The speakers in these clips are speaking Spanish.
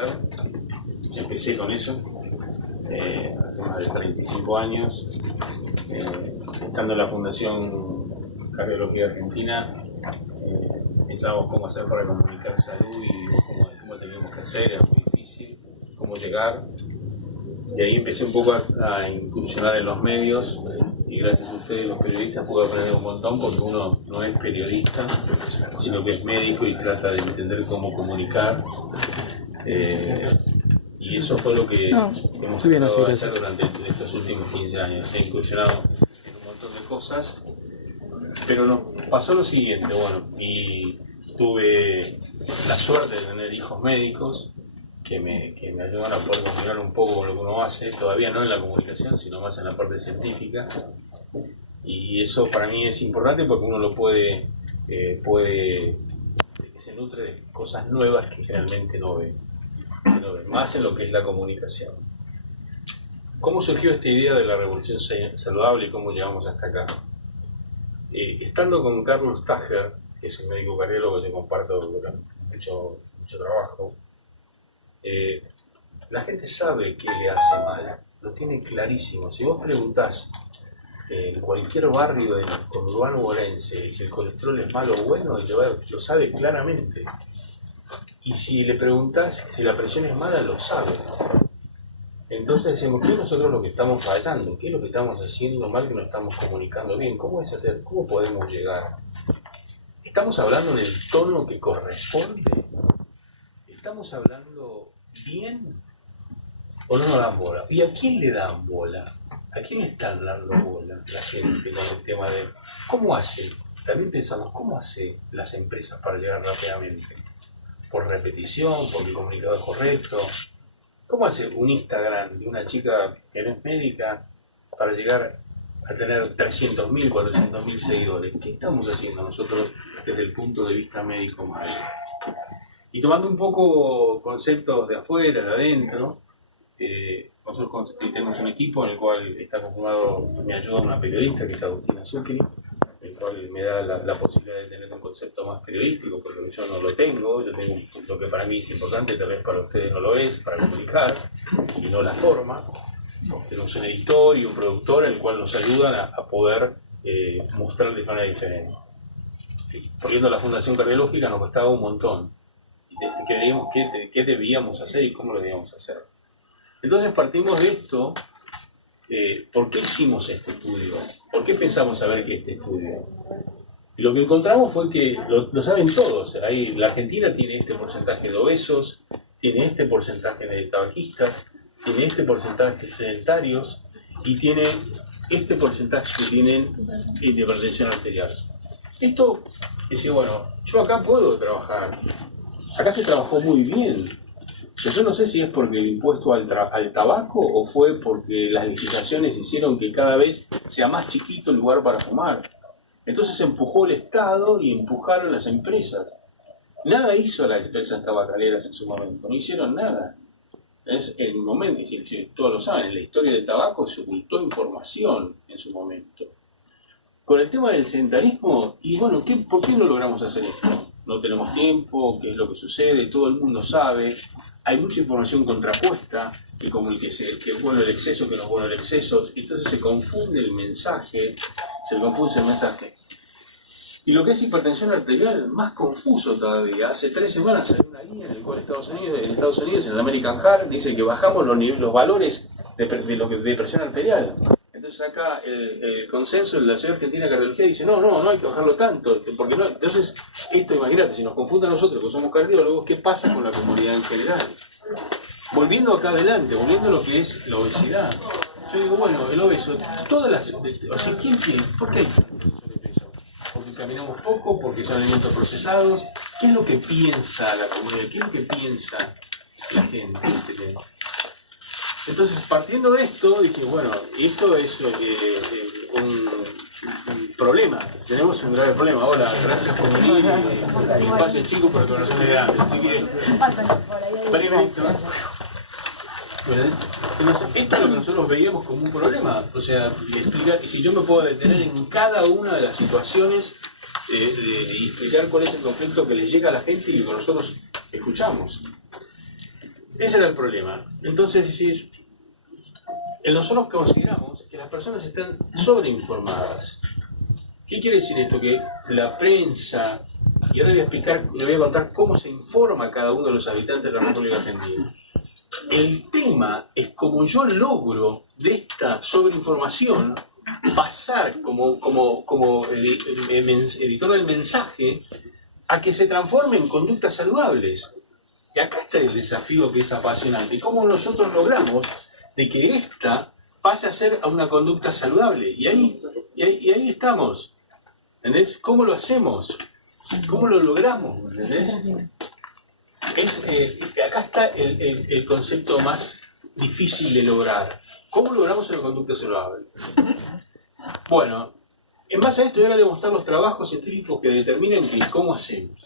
cardiovascular. Empecé con eso hace más de 35 años, estando en la Fundación Cardiología Argentina. Pensábamos cómo hacer para comunicar salud y cómo teníamos que hacer, era muy difícil, cómo llegar. Y ahí empecé un poco a incursionar en los medios, y gracias a ustedes, los periodistas, pude aprender un montón, porque uno no es periodista, sino que es médico y trata de entender cómo comunicar. Y eso fue lo que hemos tratado de hacer durante estos últimos 15 años. He incursionado en un montón de cosas, pero nos pasó lo siguiente, y tuve la suerte de tener hijos médicos que me ayudan a poder continuar un poco con lo que uno hace, todavía no en la comunicación, sino más en la parte científica. Y eso para mí es importante porque uno lo puede se nutre de cosas nuevas que generalmente no ve, más en lo que es la comunicación. ¿Cómo surgió esta idea de la revolución saludable y cómo llegamos hasta acá? Estando con Carlos Tajer, que es un médico cardiólogo que comparto durante mucho trabajo, la gente sabe qué le hace mal, lo tiene clarísimo. Si vos preguntás en cualquier barrio del conurbano bonaerense si el colesterol es malo o bueno, lo sabe claramente. Y si le preguntás si la presión es mala, lo sabe. Entonces decimos, ¿qué es nosotros lo que estamos fallando? ¿Qué es lo que estamos haciendo mal que no estamos comunicando bien? ¿Cómo podemos llegar? ¿Estamos hablando en el tono que corresponde? ¿Estamos hablando bien? ¿O no nos dan bola? ¿Y a quién le dan bola? ¿A quién están dando bola la gente con el tema de cómo hace? También pensamos, ¿cómo hace las empresas para llegar rápidamente? ¿Por repetición? ¿Por el comunicador correcto? ¿Cómo hace un Instagram de una chica que no es médica para llegar a tener 300.000, 400.000 seguidores? ¿Qué estamos haciendo nosotros desde el punto de vista médico mal? Y tomando un poco conceptos de afuera, de adentro, nosotros tenemos un equipo en el cual está conformado, me ayuda una periodista que es Agustina Zucchini, el cual me da la posibilidad de tener un concepto más periodístico, porque yo no lo tengo. Yo tengo lo que para mí es importante, tal vez para ustedes no lo es, para comunicar, y no la forma. Tenemos un editor y un productor, el cual nos ayudan a poder mostrar de manera diferente. Volviendo a la Fundación Cardiológica, nos costaba un montón. ¿Qué debíamos hacer y cómo lo debíamos hacer? Entonces partimos de esto. ¿Por qué hicimos este estudio? ¿Por qué pensamos saber que este estudio? Y lo que encontramos fue que lo saben todos. Ahí, la Argentina tiene este porcentaje de obesos, tiene este porcentaje de tabaquistas, tiene este porcentaje de sedentarios y tiene este porcentaje que tienen de hipertensión arterial. Esto, decía, yo acá puedo trabajar. Acá se trabajó muy bien. Pero yo no sé si es porque el impuesto al tabaco o fue porque las legislaciones hicieron que cada vez sea más chiquito el lugar para fumar. Entonces empujó el Estado y empujaron las empresas. Nada hizo las empresas tabacaleras en su momento, no hicieron nada. Es el momento, todos lo saben, en la historia del tabaco se ocultó información en su momento. Con el tema del sedentarismo, ¿por qué no logramos hacer esto? No tenemos tiempo, ¿qué es lo que sucede? Todo el mundo sabe, hay mucha información contrapuesta, que como que es bueno el exceso, que no es bueno el exceso, entonces se confunde el mensaje, Y lo que es hipertensión arterial, más confuso todavía. Hace 3 semanas salió una línea en la cual Estados Unidos, en el American Heart, dice que bajamos los valores de presión arterial. Entonces acá el consenso de la Sociedad Argentina de Cardiología dice, no hay que bajarlo tanto, porque no. Entonces, esto, imagínate, si nos confunde a nosotros que somos cardiólogos, ¿qué pasa con la comunidad en general? Volviendo acá adelante, volviendo a lo que es la obesidad. Yo digo, el obeso, ¿quién tiene? ¿Por qué hay sobrepeso? Porque caminamos poco, porque son alimentos procesados. ¿Qué es lo que piensa la comunidad? ¿Qué es lo que piensa la gente? Entonces, partiendo de esto, dije, esto es un problema. Tenemos un grave problema. Hola, gracias por venir. Mi espacio es chico, pero el corazón es grande. Así que, entonces, esto es lo que nosotros veíamos como un problema. O sea, explicar, si yo me puedo detener en cada una de las situaciones y explicar cuál es el conflicto que le llega a la gente y lo que nosotros escuchamos. ese era el problema. Entonces decís, nosotros consideramos que las personas están sobreinformadas. ¿Qué quiere decir esto? Que la prensa, y ahora le voy a contar cómo se informa cada uno de los habitantes de la República Argentina. El tema es cómo yo logro de esta sobreinformación pasar como editor del mensaje a que se transforme en conductas saludables. Y acá está el desafío que es apasionante. ¿Cómo nosotros logramos de que esta pase a ser a una conducta saludable? Y ahí estamos. ¿Entendés? ¿Cómo lo hacemos? ¿Cómo lo logramos? ¿Entendés? Acá está el concepto más difícil de lograr. ¿Cómo logramos una conducta saludable? Bueno, en base a esto, yo ahora le voy a mostrar los trabajos científicos que determinan cómo hacemos.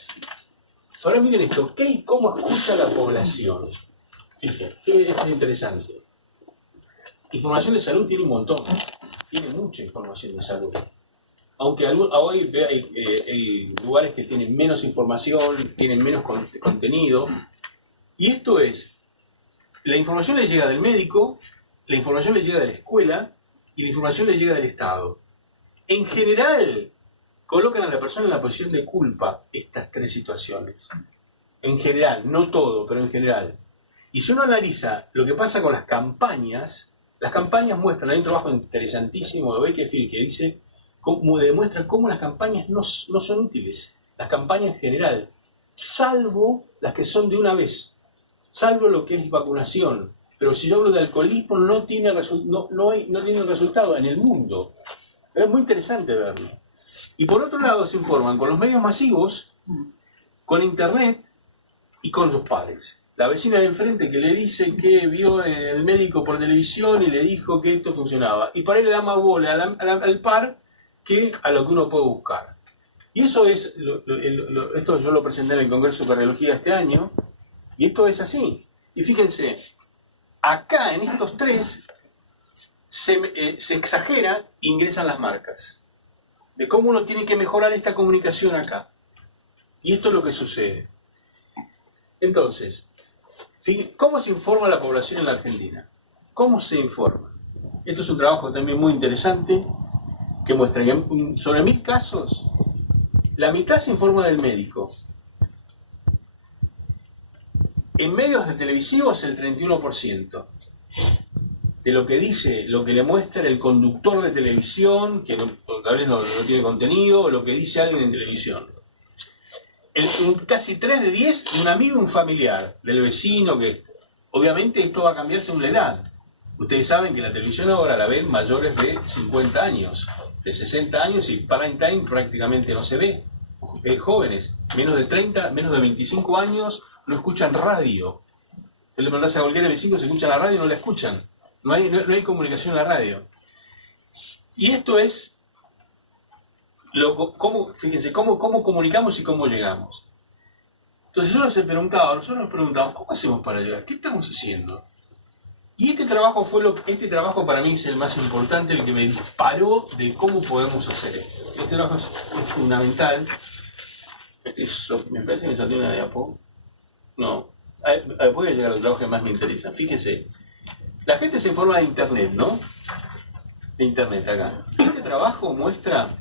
Ahora miren esto, ¿qué y cómo escucha la población? Fíjense, esto es interesante. Información de salud tiene un montón, tiene mucha información de salud. Aunque hoy hay lugares que tienen menos información, tienen menos contenido. Y esto es, la información le llega del médico, la información le llega de la escuela y la información le llega del Estado. En general, colocan a la persona en la posición de culpa estas tres situaciones. En general, no todo, pero en general. Y si uno analiza lo que pasa con las campañas muestran, hay un trabajo interesantísimo de Bekefield que dice, demuestra cómo las campañas no son útiles. Las campañas en general, salvo las que son de una vez, salvo lo que es vacunación. Pero si yo hablo de alcoholismo, no tiene resultado en el mundo. Es muy interesante verlo. Y por otro lado se informan con los medios masivos, con internet y con los padres. La vecina de enfrente que le dice que vio el médico por televisión y le dijo que esto funcionaba. Y para él le da más bola al par que a lo que uno puede buscar. Y eso es, esto yo lo presenté en el Congreso de Cardiología este año, y esto es así. Y fíjense, acá en estos tres se exagera e ingresan las marcas. De cómo uno tiene que mejorar esta comunicación acá. Y esto es lo que sucede. Entonces, ¿cómo se informa la población en la Argentina? ¿Cómo se informa? Esto es un trabajo también muy interesante que muestra que sobre 1000 casos, la mitad se informa del médico. En medios de televisivos el 31%. De lo que dice, lo que le muestra el conductor de televisión, que tal vez no tiene contenido, o lo que dice alguien en televisión. Casi 3 de 10, un amigo y un familiar, del vecino, que obviamente esto va a cambiar según la edad. Ustedes saben que la televisión ahora la ven mayores de 50 años, de 60 años, y prime time prácticamente no se ve. Jóvenes, menos de 30, menos de 25 años, no escuchan radio. Le mandás a cualquier vecino, se escucha la radio y no la escuchan. No hay comunicación en la radio. Y esto es, fíjense, cómo comunicamos y cómo llegamos. Entonces nosotros nos preguntamos, ¿cómo hacemos para llegar? ¿Qué estamos haciendo? Y este trabajo para mí es el más importante, el que me disparó de cómo podemos hacer esto. Este trabajo es fundamental. Me parece que salté una diapo. No. Voy a llegar al trabajo que más me interesa. Fíjense. La gente se informa de internet, ¿no? De internet acá. Este trabajo muestra,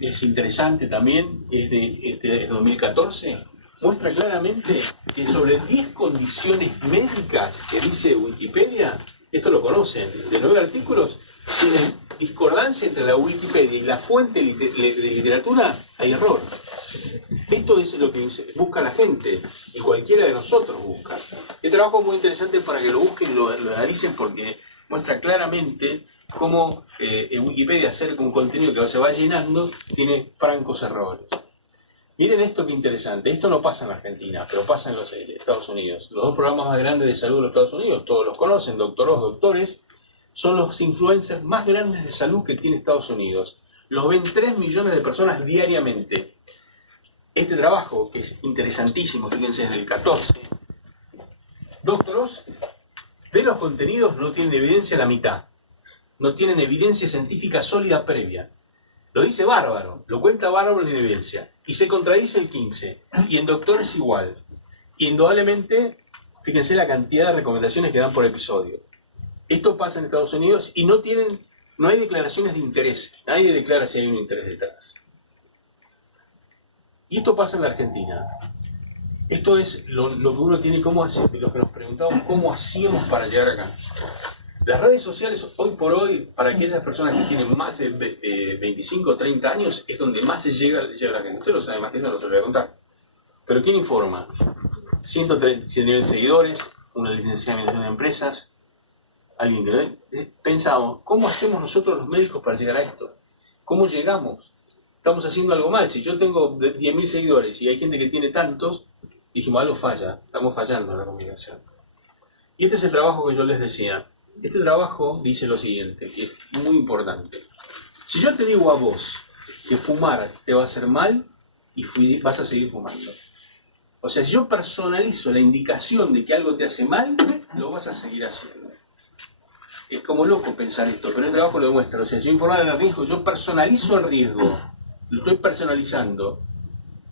es interesante también, es de 2014, muestra claramente que sobre 10 condiciones médicas que dice Wikipedia, esto lo conocen, de 9 artículos, tienen discordancia entre la Wikipedia y la fuente de literatura, hay error. Esto es lo que busca la gente y cualquiera de nosotros busca. Este trabajo es muy interesante para que lo busquen y lo analicen porque muestra claramente cómo en Wikipedia acerca un contenido que se va llenando tiene francos errores. Miren esto que interesante, esto no pasa en Argentina, pero pasa en los Estados Unidos. Los dos programas más grandes de salud de los Estados Unidos, todos los conocen, doctores, son los influencers más grandes de salud que tiene Estados Unidos. Los ven 3 millones de personas diariamente. Este trabajo, que es interesantísimo, fíjense, es del 14. Doctores de los contenidos no tienen evidencia la mitad. No tienen evidencia científica sólida previa. Lo dice bárbaro, lo cuenta bárbaro en evidencia. Y se contradice el 15. Y en doctores igual. Y indudablemente fíjense la cantidad de recomendaciones que dan por episodio. Esto pasa en Estados Unidos y no hay declaraciones de interés. Nadie declara si hay un interés detrás. Y esto pasa en la Argentina. Esto es lo que uno tiene, lo que nos preguntamos, cómo hacíamos para llegar acá. Las redes sociales, hoy por hoy, para aquellas personas que tienen más de 25 o 30 años, es donde más se llega a la gente. Usted lo sabe más que yo, no se lo voy a contar. Pero ¿quién informa? 130.000 seguidores, una licenciada en administración de empresas, alguien que pensamos, ¿cómo hacemos nosotros los médicos para llegar a esto? ¿Cómo llegamos? Estamos haciendo algo mal. Si yo tengo 10.000 seguidores y hay gente que tiene tantos, dijimos, algo falla, estamos fallando en la comunicación. Y este es el trabajo que yo les decía. Este trabajo dice lo siguiente, que es muy importante. Si yo te digo a vos que fumar te va a hacer mal y vas a seguir fumando. O sea, si yo personalizo la indicación de que algo te hace mal, lo vas a seguir haciendo. Es como loco pensar esto, pero el trabajo lo demuestra. O sea, si yo informar el riesgo, yo personalizo el riesgo, lo estoy personalizando,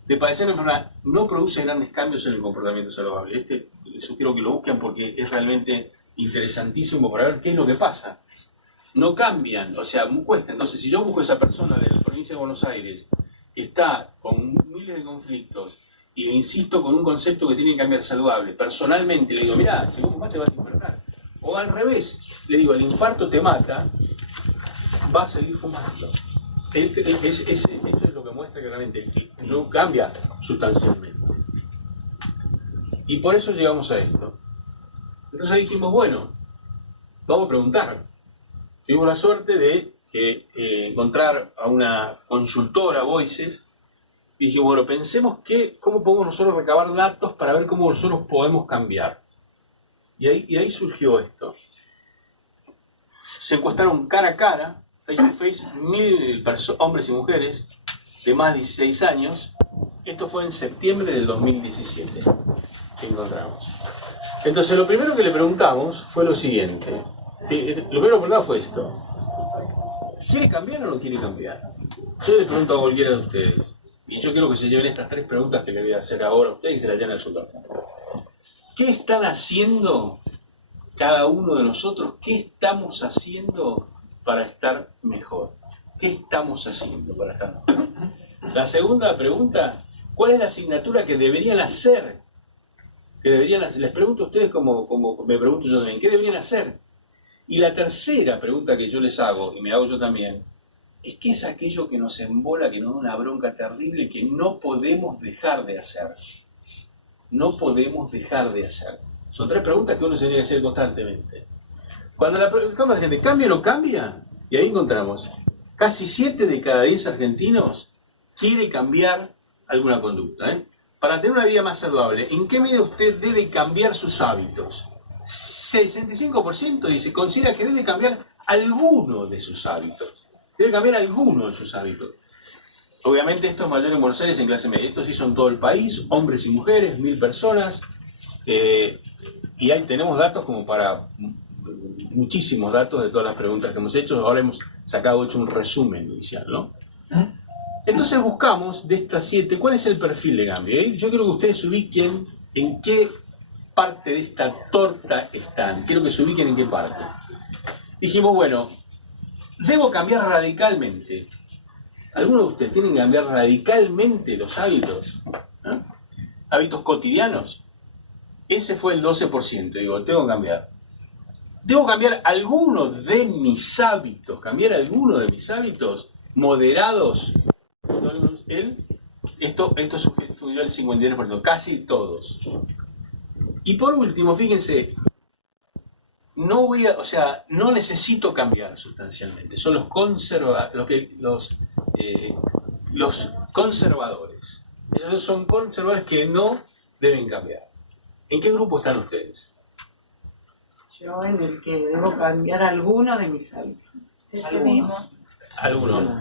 de padecer una enfermedad, no produce grandes cambios en el comportamiento saludable. Sugiero que lo busquen porque es realmente interesantísimo para ver qué es lo que pasa. No cambian, o sea, cuesta. Entonces, si yo busco a esa persona de la provincia de Buenos Aires, que está con miles de conflictos, y le insisto con un concepto que tiene que cambiar saludable, personalmente le digo, mirá, si vos fumás te vas a infartar. O al revés, le digo, el infarto te mata, va a seguir fumando. Esto es lo que muestra que realmente no cambia sustancialmente. Y por eso llegamos a esto. Entonces dijimos, bueno, vamos a preguntar. Tuvimos la suerte de encontrar a una consultora, Voices, y dije, bueno, pensemos cómo podemos nosotros recabar datos para ver cómo nosotros podemos cambiar. Y ahí surgió esto. Se encuestaron cara a cara, face to face, 1.000 hombres y mujeres de más de 16 años. Esto fue en septiembre del 2017 que encontramos. Entonces, lo primero que le preguntamos fue lo siguiente. Lo primero que preguntamos fue esto. ¿Quiere cambiar o no quiere cambiar? Yo le pregunto a cualquiera de ustedes. Y yo quiero que se lleven estas 3 preguntas que le voy a hacer ahora a ustedes y se las lleven a su casa. ¿Qué están haciendo cada uno de nosotros? ¿Qué estamos haciendo para estar mejor? ¿Qué estamos haciendo para estar mejor? La segunda pregunta, ¿cuál es la asignatura que deberían hacer? Les pregunto a ustedes como me pregunto yo también, ¿qué deberían hacer? Y la tercera pregunta que yo les hago, y me hago yo también, es ¿qué es aquello que nos embola, que nos da una bronca terrible, que no podemos dejar de hacer? No podemos dejar de hacer. Son 3 preguntas que uno se tiene que hacer constantemente. Cuando la preguntamos a la gente, ¿cambia o no cambia? Y ahí encontramos, casi 7 de cada 10 argentinos quiere cambiar alguna conducta. Para tener una vida más saludable, ¿en qué medida usted debe cambiar sus hábitos? 65% dice, considera que debe cambiar alguno de sus hábitos. Debe cambiar alguno de sus hábitos. Obviamente esto es mayor en Buenos Aires en clase media. Estos sí son todo el país, hombres y mujeres, 1.000 personas. Y ahí tenemos datos como para muchísimos datos de todas las preguntas que hemos hecho. Ahora hemos hecho un resumen inicial, ¿no? Entonces buscamos de estas 7, ¿cuál es el perfil de cambio? Yo quiero que ustedes se ubiquen en qué parte de esta torta están. Quiero que se ubiquen en qué parte. Dijimos, bueno, debo cambiar radicalmente. ¿Algunos de ustedes tienen que cambiar radicalmente los hábitos? Hábitos cotidianos. Ese fue el 12%. Digo, tengo que cambiar. Debo cambiar alguno de mis hábitos. Cambiar alguno de mis hábitos moderados. Esto subió el 53%, casi todos. Y por último, fíjense, no necesito cambiar sustancialmente. Son los conservadores. Esos son conservadores que no deben cambiar. ¿En qué grupo están ustedes? Yo en el que debo cambiar alguno de mis hábitos.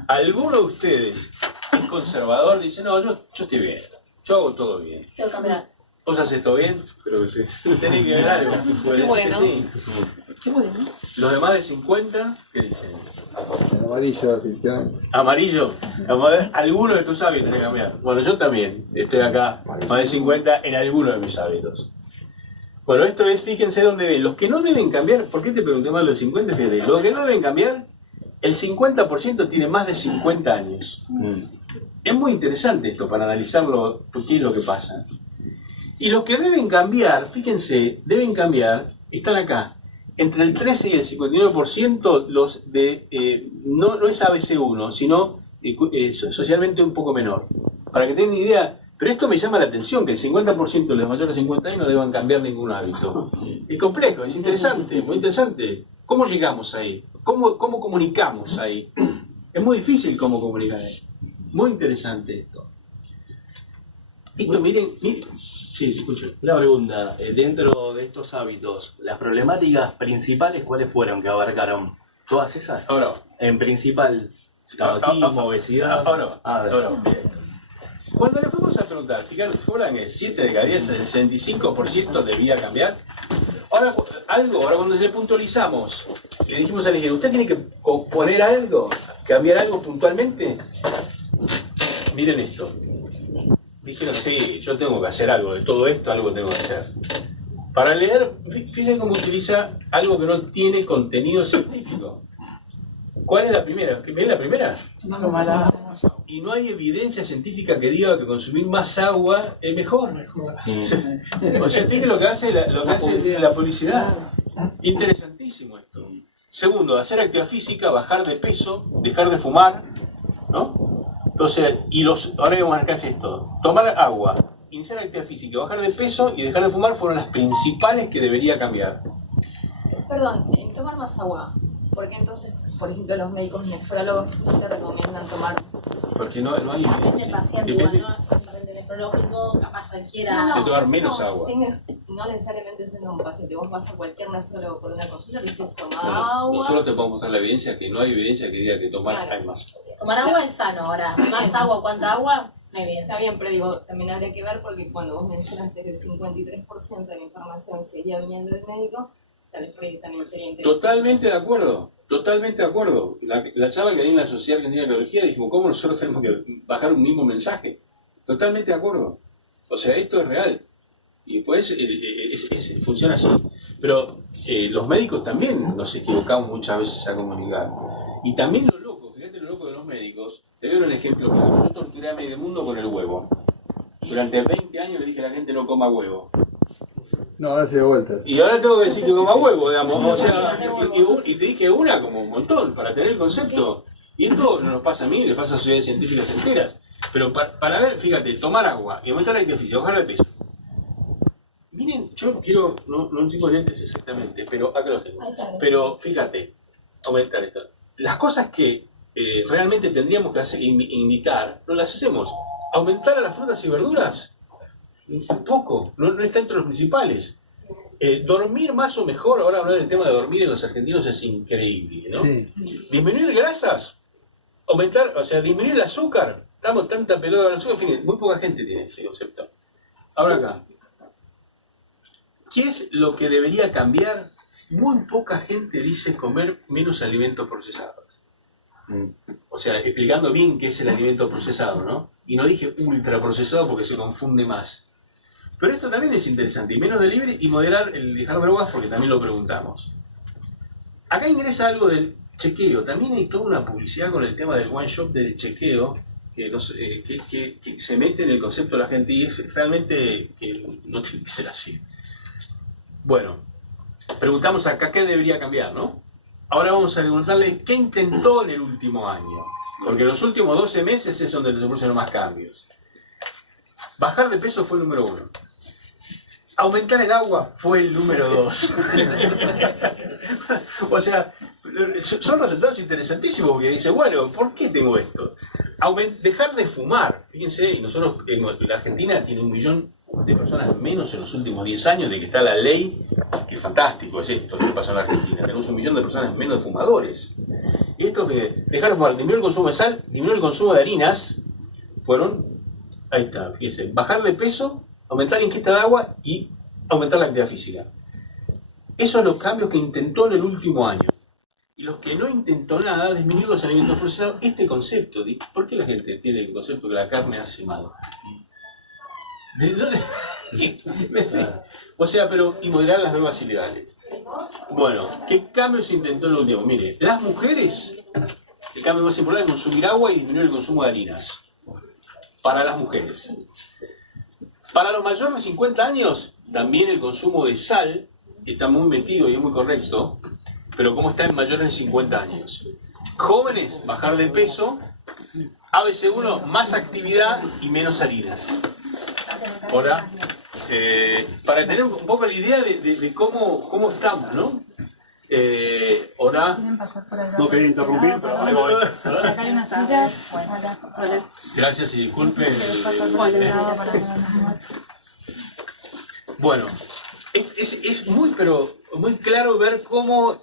¿Alguno de ustedes es conservador? Dice, no, yo estoy bien. Yo hago todo bien. Tengo que cambiar. ¿Vos haces todo bien? Creo que sí. Tenés que ver algo. Qué bueno. Sí. Qué bueno. ¿Los de más de 50? ¿Qué dicen? El amarillo, definitivamente. ¿Amarillo? ¿Alguno de tus hábitos tenés que cambiar? Bueno, yo también estoy acá, más de 50, en alguno de mis hábitos. Bueno, esto es, fíjense dónde ven. Los que no deben cambiar, ¿por qué te pregunté más los 50? Fíjate, los que no deben cambiar, el 50% tiene más de 50 años. Es muy interesante esto para analizarlo, qué es lo que pasa. Y los que deben cambiar, fíjense, deben cambiar, están acá. Entre el 13 y el 59% los de, no es ABC1, sino socialmente un poco menor. Para que tengan idea, pero esto me llama la atención, que el 50% de los mayores de 50 años no deban cambiar ningún hábito. Es complejo, es interesante, muy interesante. ¿Cómo llegamos ahí? ¿Cómo comunicamos ahí? Es muy difícil cómo comunicar ahí. Muy interesante esto. Esto, miren, sí, escucho. Una pregunta, dentro de estos hábitos, las problemáticas principales, ¿cuáles fueron que abarcaron? ¿Todas esas? Ahora, En principal, tabaquismo, obesidad. Ahora. Cuando le fuimos a preguntar, fíjate, ¿recuerdan que 7 de cada 10, el 65% debía cambiar? Ahora cuando le puntualizamos, le dijimos al ingeniero, ¿usted tiene que poner algo, cambiar algo puntualmente? Miren esto. Dijeron, sí, yo tengo que hacer algo de todo esto, algo tengo que hacer. Para leer, fíjense cómo utiliza algo que no tiene contenido científico. ¿Cuál es la primera? ¿Ven la primera? Tomar agua. Y no hay evidencia científica que diga que consumir más agua es mejor. O sea, fíjense lo que hace la publicidad. Interesantísimo esto. Segundo, hacer actividad física, bajar de peso, dejar de fumar, ¿no? Entonces, ahora vamos a marcar esto. Tomar agua, iniciar actividad física, bajar de peso y dejar de fumar fueron las principales que debería cambiar. Perdón, tomar más agua. ¿Por qué entonces, por ejemplo, los médicos nefrólogos sí te recomiendan tomar? Porque no hay Depende del evidencia. paciente, igual, ¿no? El paciente nefrológico capaz requiera... De tomar menos agua. No necesariamente siendo un paciente. Vos vas a cualquier nefrólogo por una consulta y dices, toma Bueno, agua. nosotros te podemos mostrar la evidencia, que no hay evidencia que diga que tomar Claro. hay más. Tomar agua es sano, ahora, más agua, ¿cuánta agua? No hay Está evidencia. bien, pero digo, también habría que ver porque cuando vos mencionaste que el 53% de la información seguía viniendo del médico, tal vez por ahí también sería interesante. Totalmente de acuerdo, totalmente de acuerdo. La charla que hay en la Sociedad Argentina de Neurología dijimos, ¿cómo nosotros tenemos que bajar un mismo mensaje? Totalmente de acuerdo. O sea, esto es real. Y después funciona así. Pero los médicos también nos equivocamos muchas veces a comunicar. Y también los locos, fíjate lo loco de los médicos. Te doy un ejemplo claro. Yo torturé a medio mundo con el huevo. Durante 20 años le dije a la gente no coma huevo. No, ahora se dio vuelta. Y ahora tengo que decir que coma huevo, digamos. O sea, y te dije una como un montón, para tener el concepto. Y esto no nos pasa a mí, le pasa a sociedades científicas enteras. Pero para ver, fíjate, tomar agua y aumentar la actividad física, bajar de peso. Miren, yo quiero, no tengo lentes exactamente, pero acá los tengo. Pero fíjate, aumentar esto. Las cosas que realmente tendríamos que hacer, indicar, no las hacemos. Aumentar a las frutas y verduras, un poco, no está entre los principales. Dormir más o mejor, ahora hablar del tema de dormir en los argentinos es increíble, ¿no? Sí. Disminuir grasas, aumentar, o sea, disminuir el azúcar. Estamos tanta pelota al azúcar, en fin, muy poca gente tiene ese concepto. Ahora acá. ¿Qué es lo que debería cambiar? Muy poca gente dice comer menos alimentos procesados. O sea, explicando bien qué es el alimento procesado, ¿no? Y no dije ultraprocesado porque se confunde más. Pero esto también es interesante. Y menos delivery y moderar el dejar drogas porque también lo preguntamos. Acá ingresa algo del chequeo. También hay toda una publicidad con el tema del one shop del chequeo que se mete en el concepto de la gente y es realmente que no tiene que ser así. Bueno, preguntamos acá qué debería cambiar, ¿no? Ahora vamos a preguntarle qué intentó en el último año. Porque en los últimos 12 meses es donde se producen más cambios. Bajar de peso fue el número 1. Aumentar el agua fue el número 2. O sea, son resultados interesantísimos porque dice, bueno, ¿por qué tengo esto? Dejar de fumar. Fíjense, y nosotros en la Argentina tiene 1 millón de personas menos en los últimos 10 años de que está la ley, que fantástico es esto que pasa en la Argentina. Tenemos 1 millón de personas menos de fumadores. Y esto que dejar de fumar, disminuir el consumo de sal, disminuir el consumo de harinas, fueron, ahí está, fíjense, bajar de peso, aumentar la ingesta de agua y aumentar la actividad física. Esos son los cambios que intentó en el último año. Y los que no intentó nada, disminuir los alimentos procesados, este concepto, ¿por qué la gente tiene el concepto que la carne hace mal? ¿De dónde? O sea, pero y moderar las drogas ilegales. Bueno, ¿qué cambio se intentó en lo último? Mire, las mujeres, el cambio más importante es consumir agua y disminuir el consumo de harinas. Para las mujeres. Para los mayores de 50 años, también el consumo de sal está muy metido y es muy correcto, pero ¿cómo está en mayores de 50 años? Jóvenes, bajar de peso. ABC1, más actividad y menos harinas. Ahora, para tener un poco la idea de cómo estamos, ¿no? Ahora, No quería interrumpir, pero ahí voy. Acá hay unas sillas. Hola. gracias y disculpen. Bueno, es muy, pero muy claro ver cómo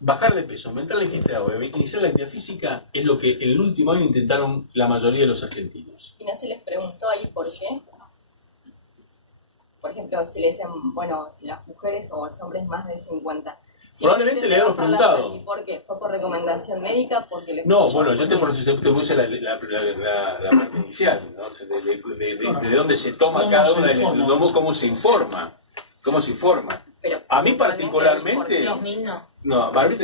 bajar de peso, aumentar la ingesta de agua, iniciar la actividad física es lo que en el último año intentaron la mayoría de los argentinos. ¿Y no se les preguntó ahí por qué? Por ejemplo, si le dicen, bueno, las mujeres o los hombres más de 50. Si Probablemente le habíamos preguntado. ¿Y por qué? ¿Fue por recomendación médica? Porque No, bueno, yo te puse la parte inicial, ¿no? O sea, de dónde se toma cada una, cómo se informa. ¿Cómo se informa? Pero, A mí particularmente... 2000 no. No, para mí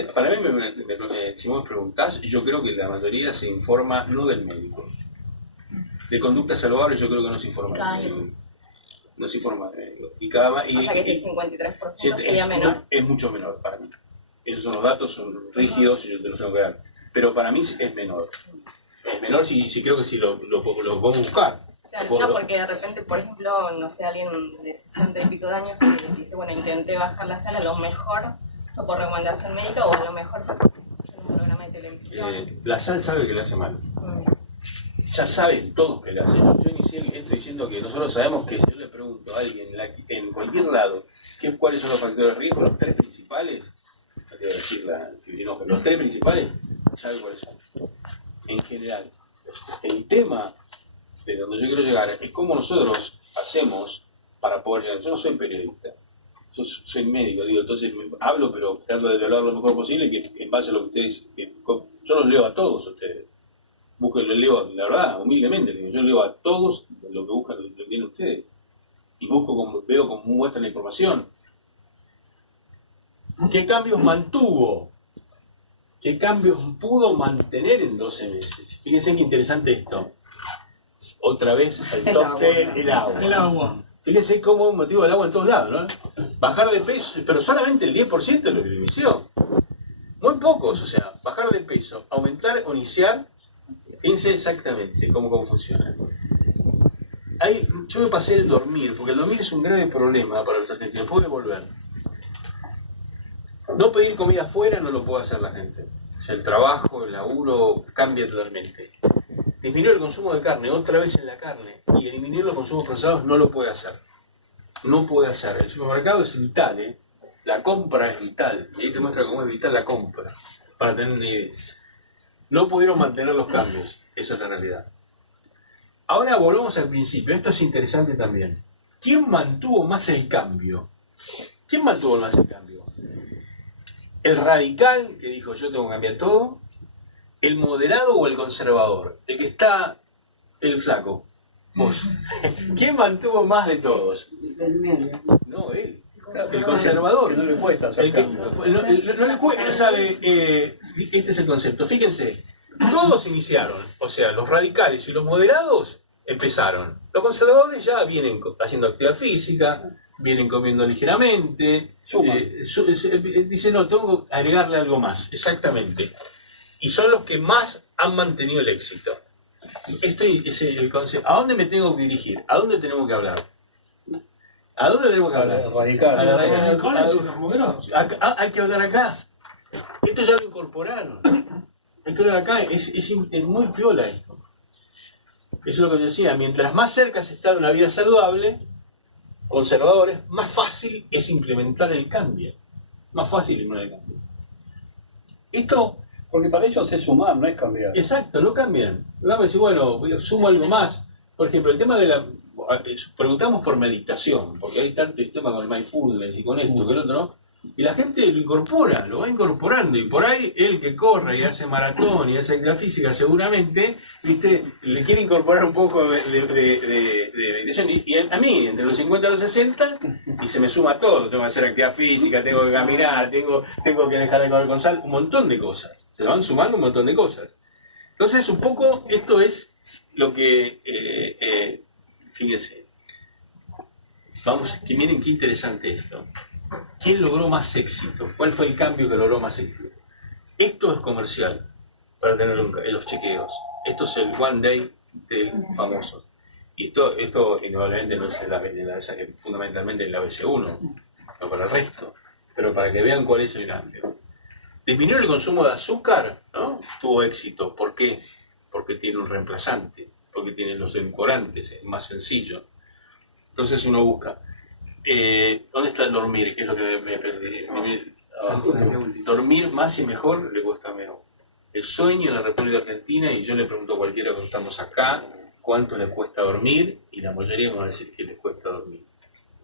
si vos me preguntás, yo creo que la mayoría se informa no del médico. De conducta saludable yo creo que no se informa del médico. No se informa del médico. Y cada más, o sea que ese 53% sería menor. Es mucho menor para mí. Esos son los datos, son rígidos y yo te los tengo que dar. Pero para mí es menor. Es menor si creo que si lo podemos buscar. Claro, no, porque de repente, por ejemplo, no sé, alguien de 60 y pico de años que dice, bueno, intenté bajar la sal, a lo mejor fue por recomendación médica o a lo mejor fue en un programa de televisión. La sal sabe que le hace mal. Ya saben todos que le hace. Yo inicié esto diciendo que nosotros sabemos que si yo le pregunto a alguien en cualquier lado cuáles son los factores de riesgo, los tres principales, no te voy a decir pero los tres principales, sabe cuáles son. En general, el tema de donde yo quiero llegar es cómo nosotros hacemos para poder llegar. Yo no soy periodista, yo soy médico, digo, entonces hablo, pero trato de hablar lo mejor posible, que en base a lo que ustedes, yo los leo a todos ustedes. Busco, lo leo, la verdad, humildemente, yo leo a todos lo que buscan, lo que tienen ustedes. Y veo cómo muestran la información. ¿Qué cambios mantuvo? ¿Qué cambios pudo mantener en 12 meses? Fíjense qué interesante esto. Otra vez al top 10, el agua. Fíjense cómo motiva el agua en todos lados, ¿no? Bajar de peso, pero solamente el 10% de lo que lo inició. Muy pocos, o sea, bajar de peso, aumentar o iniciar. Fíjense exactamente cómo funciona. Yo me pasé el dormir, porque el dormir es un grave problema para los argentinos. Puede volver. No pedir comida afuera no lo puede hacer la gente. O sea, el trabajo, el laburo cambia totalmente. Disminuir el consumo de carne, otra vez en la carne, y disminuir los consumos procesados no lo puede hacer. No puede hacer. El supermercado es vital, ¿eh? La compra es vital. Y ahí te muestra cómo es vital la compra, para tener una idea. No pudieron mantener los cambios, esa es la realidad. Ahora volvamos al principio, esto es interesante también. ¿Quién mantuvo más el cambio? ¿Quién mantuvo más el cambio? ¿El radical, que dijo yo tengo que cambiar todo? ¿El moderado o el conservador? El que está, el flaco, vos. ¿Quién mantuvo más de todos? Del medio. No, él. El conservador. Que no le cuesta hacer cambios. No le cuesta, sabe, este es el concepto. Fíjense, todos iniciaron, o sea, los radicales y los moderados empezaron. Los conservadores ya vienen haciendo actividad física, vienen comiendo ligeramente. Dicen, no, tengo que agregarle algo más, exactamente. Y son los que más han mantenido el éxito. Este es el concepto. ¿A dónde me tengo que dirigir? ¿A dónde tenemos que hablar? ¿A dónde tenemos que hablar? Radical. A la radical. Hay que hablar acá. Esto ya lo incorporaron. Hay que hablar acá. Es muy piola esto. Eso es lo que yo decía. Mientras más cerca se está de una vida saludable, conservadores, más fácil es implementar el cambio. Más fácil implementar el cambio. Esto... Porque para ellos es sumar, no es cambiar. Exacto, no cambian. Vamos a decir, bueno, sumo algo más. Por ejemplo, el tema de la... Preguntamos por meditación, porque hay tanto tema con el mindfulness y con esto, que el otro, ¿no? Y la gente lo incorpora, lo va incorporando. Y por ahí el que corre y hace maratón y hace actividad física seguramente, ¿viste? Le quiere incorporar un poco de meditación. Y a mí, entre los 50 y los 60, y se me suma todo. Tengo que hacer actividad física, tengo que caminar, tengo que dejar de comer con sal, un montón de cosas. Se van sumando un montón de cosas. Entonces, un poco esto es lo que, fíjense, vamos, que miren qué interesante esto. ¿Quién logró más éxito? ¿Cuál fue el cambio que logró más éxito? Esto es comercial, para tener en los chequeos. Esto es el One Day del famoso. Y esto indudablemente no es fundamentalmente en la BC1, no para el resto, pero para que vean cuál es el cambio. Disminuir el consumo de azúcar, ¿no? Tuvo éxito. ¿Por qué? Porque tiene un reemplazante, porque tiene los edulcorantes, es más sencillo. Entonces uno busca, ¿dónde está el dormir? ¿Qué es lo que me perdí? Dormir más y mejor le cuesta menos. El sueño en la República Argentina, y yo le pregunto a cualquiera que estamos acá, ¿cuánto le cuesta dormir? Y la mayoría me va a decir que les cuesta dormir.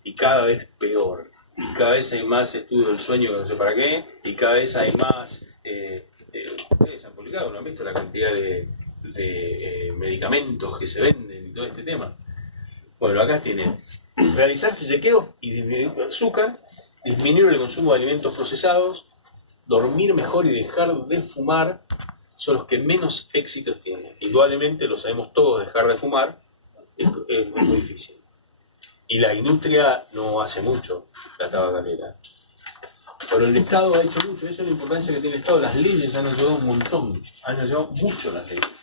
Y cada vez peor. Y cada vez hay más estudios del sueño que no sé para qué, y cada vez hay más, ustedes han publicado, ¿no han visto la cantidad de medicamentos que se venden y todo este tema? Bueno, acá tienen realizarse chequeos y disminuir el azúcar, disminuir el consumo de alimentos procesados, dormir mejor y dejar de fumar, son los que menos éxitos tienen. Indudablemente, lo sabemos todos, dejar de fumar es muy difícil. Y la industria no hace mucho, la tabacalera. Pero el Estado ha hecho mucho, esa es la importancia que tiene el Estado. Las leyes han ayudado un montón, han ayudado mucho las leyes.